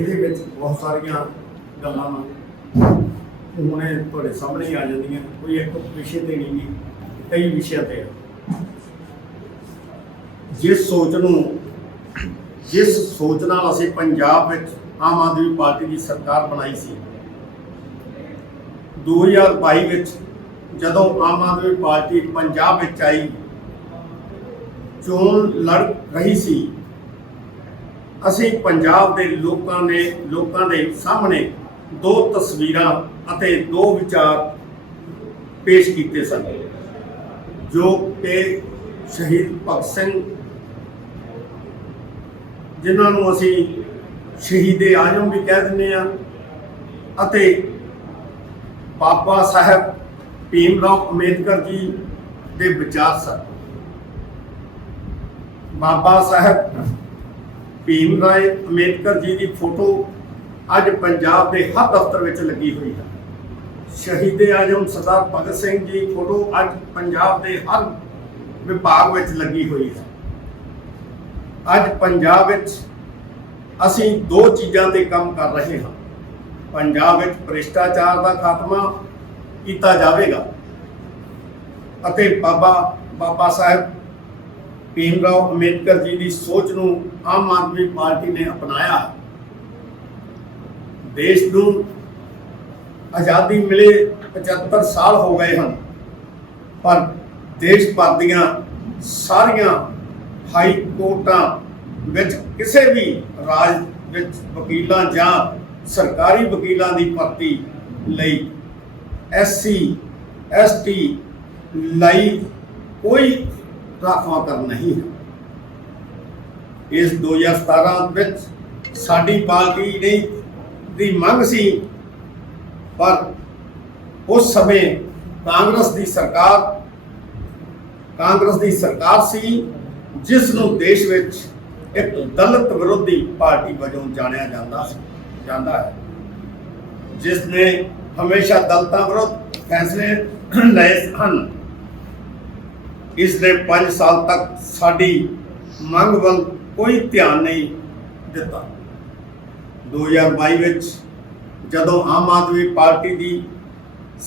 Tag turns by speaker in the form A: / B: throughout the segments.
A: ਇਹਦੇ ਵਿੱਚ ਬਹੁਤ ਸਾਰੀਆਂ ਗੱਲਾਂ ਉਹਨੇ ਤੁਹਾਡੇ ਸਾਹਮਣੇ ਆ ਜਾਂਦੀਆਂ ਕੋਈ ਇੱਕ ਵਿਸ਼ੇ ਤੇ ਨਹੀਂ ਕਈ ਵਿਸ਼ਿਆਂ ਤੇ ਜਿਸ ਸੋਚ ਨੂੰ ਜਿਸ ਸੋਚ ਨਾਲ ਅਸੀਂ ਪੰਜਾਬ ਵਿੱਚ ਆਮ ਆਦਮੀ ਪਾਰਟੀ ਦੀ ਸਰਕਾਰ ਬਣਾਈ ਸੀ 2022 ਵਿੱਚ ਜਦੋਂ ਆਮ ਆਦਮੀ ਪਾਰਟੀ ਪੰਜਾਬ ਵਿੱਚ ਆਈ ਚੋਣ ਲੜ ਰਹੀ ਸੀ ਅਸੀਂ ਪੰਜਾਬ ਦੇ ਲੋਕਾਂ ਨੇ ਲੋਕਾਂ ਦੇ ਸਾਹਮਣੇ ਦੋ ਤਸਵੀਰਾਂ ਅਤੇ ਦੋ ਵਿਚਾਰ ਪੇਸ਼ ਕੀਤੇ ਸਨ ਜੋ ਕਿ ਸ਼ਹੀਦ ਭਗਤ ਸਿੰਘ ਜਿਨ੍ਹਾਂ ਨੂੰ ਅਸੀਂ ਸ਼ਹੀਦੇ ਆਜਮ ਵੀ ਕਹਿ ਦਿੰਦੇ ਆ ਅਤੇ ਬਾਬਾ ਸਾਹਿਬ ਭੀਮ ਰਾਓ ਅੰਬੇਦਕਰ ਜੀ ਦੇ ਵਿਚਾਰ ਸਨ ਬਾਬਾ ਸਾਹਿਬ ਭੀਮ ਰਾਏ ਅੰਬੇਦਕਰ ਜੀ ਦੀ ਫੋਟੋ ਅੱਜ ਪੰਜਾਬ ਦੇ ਹਰ ਦਫ਼ਤਰ ਵਿੱਚ ਲੱਗੀ ਹੋਈ ਹੈ ਸ਼ਹੀਦੇ ਆਜਮ ਸਰਦਾਰ ਭਗਤ ਸਿੰਘ ਜੀ ਫੋਟੋ ਅੱਜ ਪੰਜਾਬ ਦੇ ਹਰ ਵਿਭਾਗ ਵਿੱਚ ਲੱਗੀ ਹੋਈ ਹੈ ਅੱਜ ਪੰਜਾਬ ਵਿੱਚ ਅਸੀਂ ਦੋ ਚੀਜ਼ਾਂ ਤੇ ਕੰਮ ਕਰ ਰਹੇ ਹਾਂ ਪੰਜਾਬ ਵਿੱਚ ਭ੍ਰਿਸ਼ਟਾਚਾਰ ਦਾ ਖਾਤਮਾ ਕੀਤਾ ਜਾਵੇਗਾ ਅਤੇ ਬਾਬਾ ਬਾਬਾ ਸਾਹਿਬ ਭੀਮ ਰਾਓ ਅੰਬੇਦਕਰ ਜੀ ਦੀ ਸੋਚ ਨੂੰ ਆਮ ਆਦਮੀ ਪਾਰਟੀ ਨੇ ਅਪਣਾਇਆ ਦੇਸ਼ ਨੂੰ ਆਜ਼ਾਦੀ ਮਿਲੇ 75 ਸਾਲ ਹੋ ਗਏ ਹਨ ਪਰ ਦੇਸ਼ ਭਰ ਦੀਆਂ ਸਾਰੀਆਂ ਹਾਈ ਕੋਰਟਾਂ ਵਿੱਚ ਕਿਸੇ ਵੀ ਰਾਜ ਵਿੱਚ ਵਕੀਲਾਂ ਜਾਂ ਸਰਕਾਰੀ ਵਕੀਲਾਂ ਦੀ ਭਰਤੀ ਲਈ ਐਸਸੀ ਐਸਟੀ ਲਈ ਕੋਈ ਰਾਖਵਾਂ ਕਰ ਨਹੀਂ ਹੈ ਇਸ 2017 ਵਿੱਚ ਸਾਡੀ ਪਾਰਟੀ ਨਹੀਂ ਦੀ ਮੰਗ ਸੀ ਪਰ ਉਸ ਸਮੇਂ ਕਾਂਗਰਸ ਦੀ ਸਰਕਾਰ ਕਾਂਗਰਸ ਦੀ ਸਰਕਾਰ ਸੀ ਜਿਸ ਨੂੰ ਦੇਸ਼ ਵਿੱਚ ਇੱਕ ਦਲਿਤ ਵਿਰੋਧੀ ਪਾਰਟੀ ਵਜੋਂ ਜਾਣਿਆ ਜਾਂਦਾ ਜਾਂਦਾ ਹੈ ਜਿਸ ਨੇ ਹਮੇਸ਼ਾ ਦਲਤਾਂ ਵਿਰੁੱਧ ਫੈਸਲੇ ਲਏ ਹਨ ਇਸ ਦੇ 5 ਸਾਲ ਤੱਕ ਸਾਡੀ ਮੰਗ ਵੱਲ ਕੋਈ ਧਿਆਨ ਨਹੀਂ ਦਿੱਤਾ 2022 ਵਿੱਚ ਜਦੋਂ ਆਮ ਆਦਮੀ ਪਾਰਟੀ ਦੀ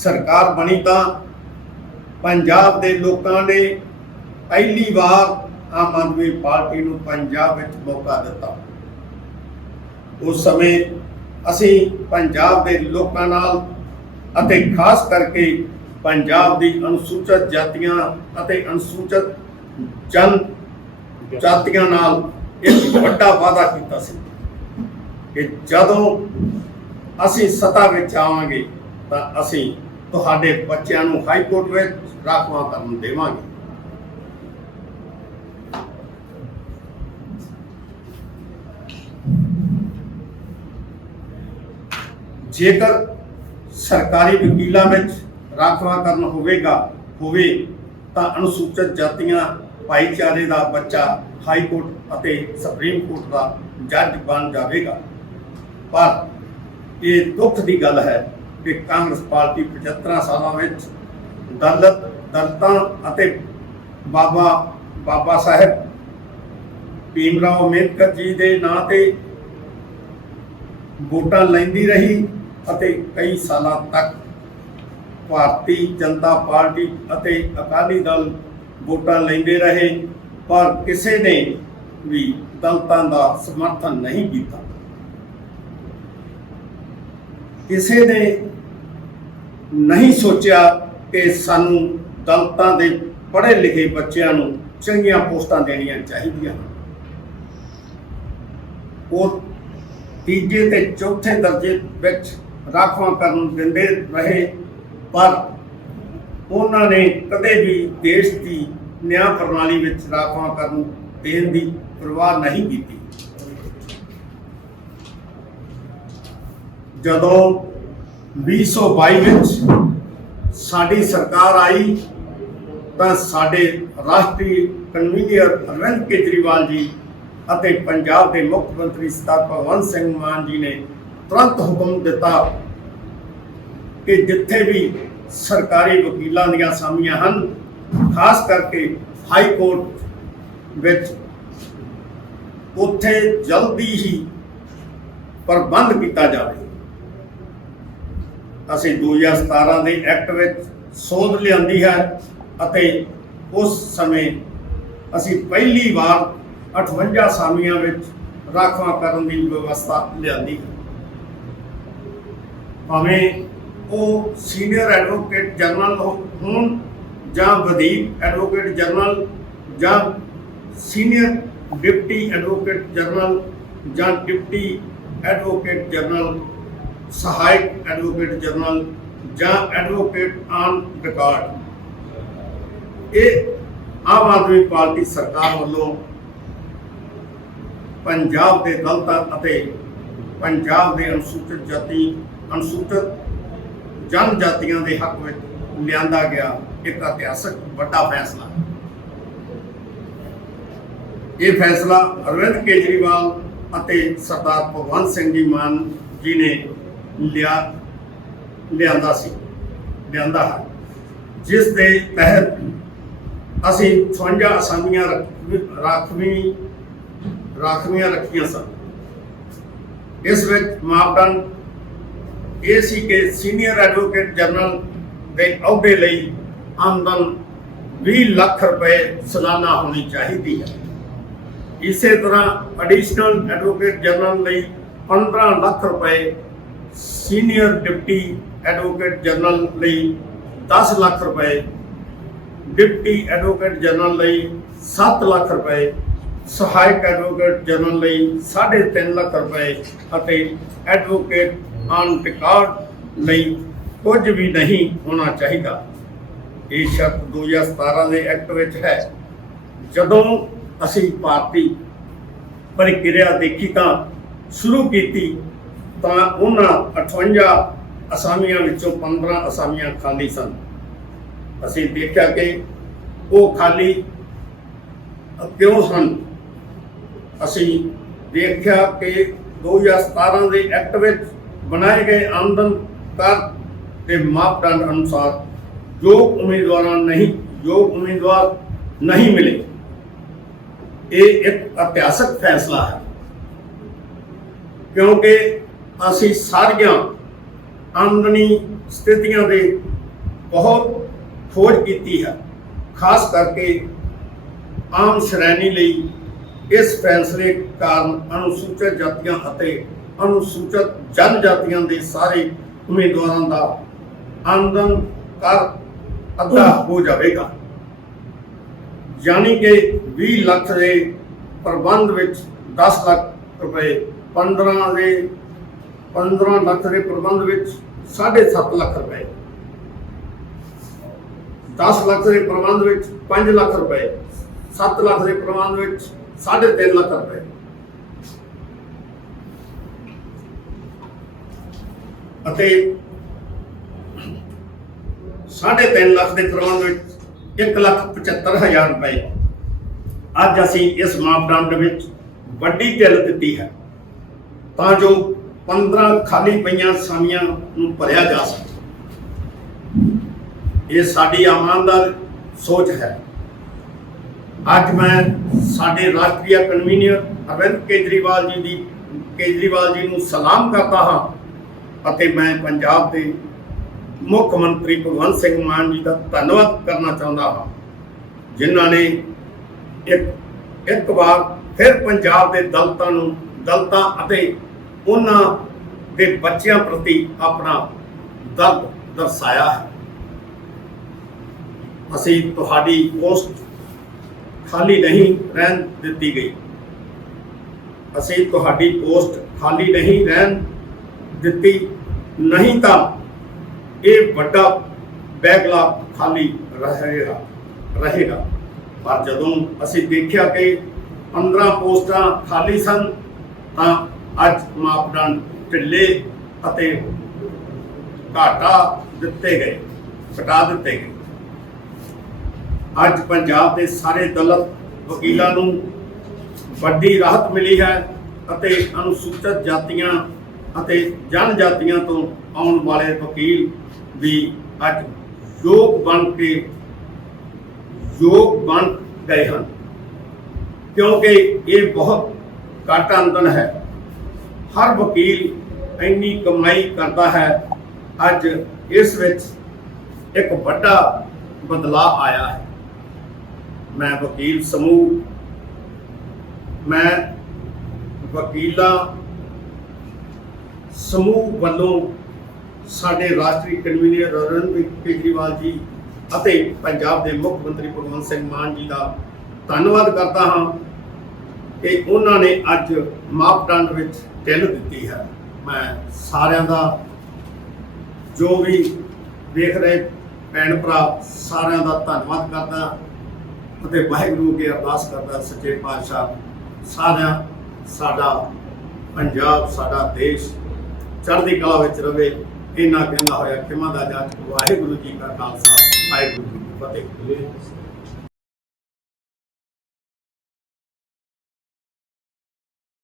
A: ਸਰਕਾਰ ਬਣੀ ਤਾਂ ਪੰਜਾਬ ਦੇ ਲੋਕਾਂ ਨੇ ਪਹਿਲੀ ਵਾਰ ਆਮ ਆਦਮੀ ਪਾਰਟੀ ਨੂੰ ਪੰਜਾਬ ਵਿੱਚ ਮੌਕਾ ਦਿੱਤਾ ਉਸ ਸਮੇਂ ਅਸੀਂ ਪੰਜਾਬ ਦੇ ਲੋਕਾਂ ਨਾਲ ਅਤੇ ਖਾਸ ਕਰਕੇ ਪੰਜਾਬ ਦੀ ਅਨੁਸੂਚਿਤ ਜਾਤੀਆਂ ਅਤੇ ਅਨੁਸੂਚਿਤ ਜਨ ਜਾਤੀਆਂ ਨਾਲ ਇੱਕ ਵੱਡਾ ਵਾਅਦਾ ਕੀਤਾ ਸੀ ਕਿ ਜਦੋਂ ਅਸੀਂ ਸਤਾ ਵਿੱਚ ਆਵਾਂਗੇ ਤਾਂ ਅਸੀਂ ਤੁਹਾਡੇ ਬੱਚਿਆਂ ਨੂੰ ਹਾਈ ਕੋਰਟ ਵਿੱਚ ਰਾਖਵਾਂ ਕਰਨ ਦੇਵਾਂਗੇ ਜੇਕਰ ਸਰਕਾਰੀ ਵਕੀਲਾਂ ਵਿੱਚ ਰਾਖਵਾਂਕਰਨ ਹੋਵੇਗਾ ਹੋਵੇ ਤਾਂ ਅਨੁਸੂਚਿਤ ਜਾਤੀਆਂ ਭਾਈਚਾਰੇ ਦਾ ਬੱਚਾ ਹਾਈ ਕੋਰਟ ਅਤੇ ਸੁਪਰੀਮ ਕੋਰਟ ਦਾ ਜੱਜ ਬਣ ਜਾਵੇਗਾ ਪਰ ਇਹ ਦੁੱਖ ਦੀ ਗੱਲ ਹੈ ਕਿ ਕਾਂਗਰਸ ਪਾਰਟੀ 75 ਸਾਲਾਂ ਵਿੱਚ ਦਲਤ ਦਲਤਾਂ ਅਤੇ ਬਾਬਾ ਬਾਬਾ ਸਾਹਿਬ ਪੀਮਰਾਉ ਰਾਓ ਜੀ ਦੇ ਨਾਂ ਤੇ ਵੋਟਾਂ ਲੈਂਦੀ ਰਹੀ ਅਤੇ ਕਈ ਸਾਲਾਂ ਤੱਕ ਭਾਰਤੀ ਜਨਤਾ ਪਾਰਟੀ ਅਤੇ ਅਕਾਲੀ ਦਲ ਵੋਟਾਂ ਲੈਂਦੇ ਰਹੇ ਪਰ ਕਿਸੇ ਨੇ ਵੀ ਦਲਤਾਂ ਦਾ ਸਮਰਥਨ ਨਹੀਂ ਕੀਤਾ ਕਿਸੇ ਨੇ ਨਹੀਂ ਸੋਚਿਆ ਕਿ ਸਾਨੂੰ ਦਲਤਾਂ ਦੇ ਪੜ੍ਹੇ ਲਿਖੇ ਬੱਚਿਆਂ ਨੂੰ ਚੰਗੀਆਂ ਪੋਸਟਾਂ ਦੇਣੀਆਂ ਚਾਹੀਦੀਆਂ ਉਹ ਤੀਜੇ ਤੇ ਚੌਥੇ ਦਰਜੇ ਵਿੱਚ ਰਾਖਵਾਂ ਕਰਨ ਦਿੰਦੇ ਰਹੇ ਪਰ ਉਹਨਾਂ ਨੇ ਕਦੇ ਵੀ ਦੇਸ਼ ਦੀ ਨਿਆਂ ਪ੍ਰਣਾਲੀ ਵਿੱਚ ਰਾਖਵਾਂ ਕਰਨ ਦੇਣ ਦੀ ਪਰਵਾਹ ਨਹੀਂ ਕੀਤੀ ਜਦੋਂ 2022 ਵਿੱਚ ਸਾਡੀ ਸਰਕਾਰ ਆਈ ਤਾਂ ਸਾਡੇ ਰਾਸ਼ਟਰੀ ਕਨਵੀਨਰ ਅਰਵਿੰਦ ਕੇਜਰੀਵਾਲ ਜੀ ਅਤੇ ਪੰਜਾਬ ਦੇ ਮੁੱਖ ਮੰਤਰੀ ਸਰਦਾਰ ਭਗਵੰਤ ਸਿੰਘ ਮਾਨ ਜੀ ਨੇ ਤੁਰੰਤ ਹੁਕਮ ਦਿੱਤਾ ਕਿ ਜਿੱਥੇ ਵੀ ਸਰਕਾਰੀ ਵਕੀਲਾਂ ਦੀਆਂ ਸਾਮੀਆਂ ਹਨ ਖਾਸ ਕਰਕੇ ਹਾਈ ਕੋਰਟ ਵਿੱਚ ਉੱਥੇ ਜਲਦੀ ਹੀ ਪ੍ਰਬੰਧ ਕੀਤਾ ਜਾਵੇ ਅਸੀਂ 2017 ਦੇ ਐਕਟ ਵਿੱਚ ਸੋਧ ਲਿਆਂਦੀ ਹੈ ਅਤੇ ਉਸ ਸਮੇਂ ਅਸੀਂ ਪਹਿਲੀ ਵਾਰ 58 ਸਾਮੀਆਂ ਵਿੱਚ ਰਾਖਵਾਂ ਕਰਨ ਦੀ ਵਿਵਸਥਾ ਲਿਆਂਦੀ ਹੈ ਭਾਵੇਂ ਉਹ ਸੀਨੀਅਰ ਐਡਵੋਕੇਟ ਜਨਰਲ ਹੋਣ ਜਾਂ ਵਧੀਕ ਐਡਵੋਕੇਟ ਜਨਰਲ ਜਾਂ ਸੀਨੀਅਰ ਡਿਪਟੀ ਐਡਵੋਕੇਟ ਜਨਰਲ ਜਾਂ ਡਿਪਟੀ ਐਡਵੋਕੇਟ ਜਨਰਲ ਸਹਾਇਕ ਐਡਵੋਕੇਟ ਜਨਰਲ ਜਾਂ ਐਡਵੋਕੇਟ ਆਨ ਰਿਕਾਰਡ ਇਹ ਆਮ ਆਦਮੀ ਪਾਰਟੀ ਸਰਕਾਰ ਵੱਲੋਂ ਪੰਜਾਬ ਦੇ ਦਲਤਾਂ ਅਤੇ ਪੰਜਾਬ ਦੇ ਅਨੁਸੂਚਿਤ ਜਾਤੀ ਅਨੁਸੂਚਿਤ ਜਨ ਜਾਤੀਆਂ ਦੇ ਹੱਕ ਵਿੱਚ ਲਿਆਂਦਾ ਗਿਆ ਇੱਕ ਇਤਿਹਾਸਕ ਵੱਡਾ ਫੈਸਲਾ ਇਹ ਫੈਸਲਾ ਅਰਵਿੰਦ ਕੇਜਰੀਵਾਲ ਅਤੇ ਸਰਦਾਰ ਭਗਵੰਤ ਸਿੰਘ ਜੀ ਮਾਨ ਜੀ ਨੇ ਲਿਆ ਲਿਆਂਦਾ ਸੀ ਲਿਆਂਦਾ ਹੈ ਜਿਸ ਦੇ ਤਹਿਤ ਅਸੀਂ 56 ਅਸਾਮੀਆਂ ਰਾਖਵੀ ਰਾਖਵੀਆਂ ਰੱਖੀਆਂ ਸਨ ਇਸ ਵਿੱਚ ਮਾਪਦੰਡ ਇਹ ਸੀ ਕਿ ਸੀਨੀਅਰ ਐਡਵੋਕੇਟ ਜਨਰਲ ਦੇ ਅਹੁਦੇ ਲਈ ਆਮਦਨ 20 ਲੱਖ ਰੁਪਏ ਸਾਲਾਨਾ ਹੋਣੀ ਚਾਹੀਦੀ ਹੈ ਇਸੇ ਤਰ੍ਹਾਂ ਐਡੀਸ਼ਨਲ ਐਡਵੋਕੇਟ ਜਨਰਲ ਲਈ 15 ਲੱਖ ਰੁਪਏ ਸੀਨੀਅਰ ਡਿਪਟੀ ਐਡਵੋਕੇਟ ਜਨਰਲ ਲਈ 10 ਲੱਖ ਰੁਪਏ ਡਿਪਟੀ ਐਡਵੋਕੇਟ ਜਨਰਲ ਲਈ 7 ਲੱਖ ਰੁਪਏ ਸਹਾਇਕ ਐਡਵੋਕੇਟ ਜਨਰਲ ਲਈ 3.5 ਲੱਖ ਰੁਪਏ ਅਤੇ ਐਡਵੋਕੇਟ ਅਣਟਿਕਾਣ ਲਈ ਕੁਝ ਵੀ ਨਹੀਂ ਹੋਣਾ ਚਾਹੀਦਾ ਇਹ ਸ਼ਰਤ 2017 ਦੇ ਐਕਟ ਵਿੱਚ ਹੈ ਜਦੋਂ ਅਸੀਂ ਪਾਰਟੀ ਪ੍ਰਕਿਰਿਆ ਦੇਖੀ ਤਾਂ ਸ਼ੁਰੂ ਕੀਤੀ ਤਾਂ ਉਹਨਾਂ 58 ਅਸਾਮੀਆਂ ਵਿੱਚੋਂ 15 ਅਸਾਮੀਆਂ ਖਾਲੀ ਸਨ ਅਸੀਂ ਦੇਖਿਆ ਕਿ ਉਹ ਖਾਲੀ ਕਿਉਂ ਸਨ ਅਸੀਂ ਦੇਖਿਆ ਕਿ 2017 ਦੇ ਐਕਟ ਵਿੱਚ ਬਣਾਏ ਗਏ ਆਮਦਨ ਕਰ ਦੇ ਮਾਪਦੰਡ ਅਨੁਸਾਰ ਜੋ ਉਮੀਦਵਾਰਾਂ ਨਹੀਂ ਜੋ ਉਮੀਦਵਾਰ ਨਹੀਂ ਮਿਲੇ ਇਹ ਇੱਕ ਇਤਿਹਾਸਕ ਫੈਸਲਾ ਹੈ ਕਿਉਂਕਿ ਅਸੀਂ ਸਾਰੀਆਂ ਆਮਦਨੀ ਸਥਿਤੀਆਂ ਦੇ ਬਹੁਤ ਖੋਜ ਕੀਤੀ ਹੈ ਖਾਸ ਕਰਕੇ ਆਮ ਸ਼੍ਰੇਣੀ ਲਈ ਇਸ ਫੈਸਲੇ ਕਾਰਨ ਅਨੁਸੂਚਿਤ ਜਾਤੀਆਂ ਅਤੇ ਅਨੁਸੂਚਿਤ ਜਨਜਾਤੀਆਂ ਦੇ ਸਾਰੇ ਉਮੀਦਵਾਰਾਂ ਦਾ ਆਮਦਨ ਕਰ ਅੱਧਾ ਹੋ ਜਾਵੇਗਾ ਯਾਨੀ ਕਿ 20 ਲੱਖ ਦੇ ਪ੍ਰਬੰਧ ਵਿੱਚ 10 ਲੱਖ ਰੁਪਏ 15 ਦੇ 15 ਲੱਖ ਦੇ ਪ੍ਰਬੰਧ ਵਿੱਚ 7.5 ਲੱਖ ਰੁਪਏ 10 ਲੱਖ ਦੇ ਪ੍ਰਬੰਧ ਵਿੱਚ 5 ਲੱਖ ਰੁਪਏ 7 ਲੱਖ ਦੇ ਪ੍ਰਬੰਧ ਵਿੱਚ 3.5 ਲੱਖ ਰੁਪਏ ਅਤੇ 3.5 ਲੱਖ ਦੇ ਕਰਵਾਉਣ ਵਿੱਚ 1 ਲੱਖ ਰੁਪਏ ਅੱਜ ਅਸੀਂ ਇਸ ਮਾਪਦੰਡ ਵਿੱਚ ਵੱਡੀ ਢਿੱਲ ਦਿੱਤੀ ਹੈ ਤਾਂ ਜੋ 15 ਖਾਲੀ ਪਈਆਂ ਸਾਮੀਆਂ ਨੂੰ ਭਰਿਆ ਜਾ ਸਕੇ ਇਹ ਸਾਡੀ ਇਮਾਨਦਾਰ ਸੋਚ ਹੈ ਅੱਜ ਮੈਂ ਸਾਡੇ ਰਾਸ਼ਟਰੀ ਕਨਵੀਨਰ ਅਰਵਿੰਦ ਕੇਜਰੀਵਾਲ ਜੀ ਦੀ ਕੇਜਰੀਵਾਲ ਜੀ ਨੂੰ ਸਲਾਮ ਕਰਦਾ ਹਾਂ ਅਤੇ ਮੈਂ ਪੰਜਾਬ ਦੇ ਮੁੱਖ ਮੰਤਰੀ ਭਗਵੰਤ ਸਿੰਘ ਮਾਨ ਜੀ ਦਾ ਧੰਨਵਾਦ ਕਰਨਾ ਚਾਹੁੰਦਾ ਹਾਂ ਜਿਨ੍ਹਾਂ ਨੇ ਇੱਕ ਇੱਕ ਵਾਰ ਫਿਰ ਪੰਜਾਬ ਦੇ ਦਲਤਾਂ ਨੂੰ ਦਲਤਾਂ ਅਤੇ ਉਹਨਾਂ ਦੇ ਬੱਚਿਆਂ ਪ੍ਰਤੀ ਆਪਣਾ ਦਰਦ ਦਰਸਾਇਆ ਹੈ ਅਸੀਂ ਤੁਹਾਡੀ ਪੋਸਟ ਖਾਲੀ ਨਹੀਂ ਰਹਿਣ ਦਿੱਤੀ ਗਈ ਅਸੀਂ ਤੁਹਾਡੀ ਪੋਸਟ ਖਾਲੀ ਨਹੀਂ ਰਹਿਣ ਦਿੱਤੀ ਨਹੀਂ ਤਾਂ ਇਹ ਵੱਡਾ ਬੈਗਲਾ ਖਾਲੀ ਰਹੇਗਾ ਰਹੇਗਾ ਪਰ ਜਦੋਂ ਅਸੀਂ ਦੇਖਿਆ ਕਿ 15 ਪੋਸਟਾਂ ਖਾਲੀ ਸਨ ਤਾਂ ਅੱਜ ਮਾਪਦੰਡ ਢਿੱਲੇ ਅਤੇ ਘਾਟਾ ਦਿੱਤੇ ਗਏ ਘਟਾ ਦਿੱਤੇ ਗਏ ਅੱਜ ਪੰਜਾਬ ਦੇ ਸਾਰੇ ਦਲਤ ਵਕੀਲਾਂ ਨੂੰ ਵੱਡੀ ਰਾਹਤ ਮਿਲੀ ਹੈ ਅਤੇ ਅਨੁਸੂਚਿਤ ਜਾਤੀਆਂ ਅਤੇ ਜਨ ਜਾਤੀਆਂ ਤੋਂ ਆਉਣ ਵਾਲੇ ਵਕੀਲ ਵੀ ਅੱਜ ਯੋਗ ਬਣ ਕੇ ਯੋਗ ਬਣ ਗਏ ਹਨ ਕਿਉਂਕਿ ਇਹ ਬਹੁਤ ਘੱਟ ਆਮਦਨ ਹੈ ਹਰ ਵਕੀਲ ਇੰਨੀ ਕਮਾਈ ਕਰਦਾ ਹੈ ਅੱਜ ਇਸ ਵਿੱਚ ਇੱਕ ਵੱਡਾ ਬਦਲਾਅ ਆਇਆ ਹੈ ਮੈਂ ਵਕੀਲ ਸਮੂਹ ਮੈਂ ਵਕੀਲਾਂ ਸਮੂਹ ਵੱਲੋਂ ਸਾਡੇ ਰਾਸ਼ਟਰੀ ਕਨਵੀਨਰ ਰਣਵੀਰ ਕੇਜਰੀਵਾਲ ਜੀ ਅਤੇ ਪੰਜਾਬ ਦੇ ਮੁੱਖ ਮੰਤਰੀ ਭਗਵੰਤ ਸਿੰਘ ਮਾਨ ਜੀ ਦਾ ਧੰਨਵਾਦ ਕਰਦਾ ਹਾਂ ਕਿ ਉਹਨਾਂ ਨੇ ਅੱਜ ਮਾਪਦੰਡ ਵਿੱਚ ਢਿੱਲ ਦਿੱਤੀ ਹੈ ਮੈਂ ਸਾਰਿਆਂ ਦਾ ਜੋ ਵੀ ਵੇਖ ਰਹੇ ਭੈਣ ਭਰਾ ਸਾਰਿਆਂ ਦਾ ਧੰਨਵਾਦ ਕਰਦਾ ਅਤੇ ਵਾਹਿਗੁਰੂ ਕੇ ਅਰਦਾਸ ਕਰਦਾ ਸੱਚੇ ਪਾਤਸ਼ਾਹ ਸਾਰਿਆਂ ਸਾਡਾ ਪੰਜਾਬ ਸਾਡਾ ਦੇਸ਼ ਚੜ੍ਹਦੀ ਕਲਾ ਵਿੱਚ ਰਵੇ ਇਹਨਾਂ ਕਹਿੰਦਾ ਹੋਇਆ ਖਿਮਾ ਦਾ ਜਾਤ ਵਾਹਿਗੁਰੂ ਜੀ ਕਾ ਖਾਲਸਾ ਵਾਹਿਗੁਰੂ ਜੀ ਕੀ ਫਤਿਹ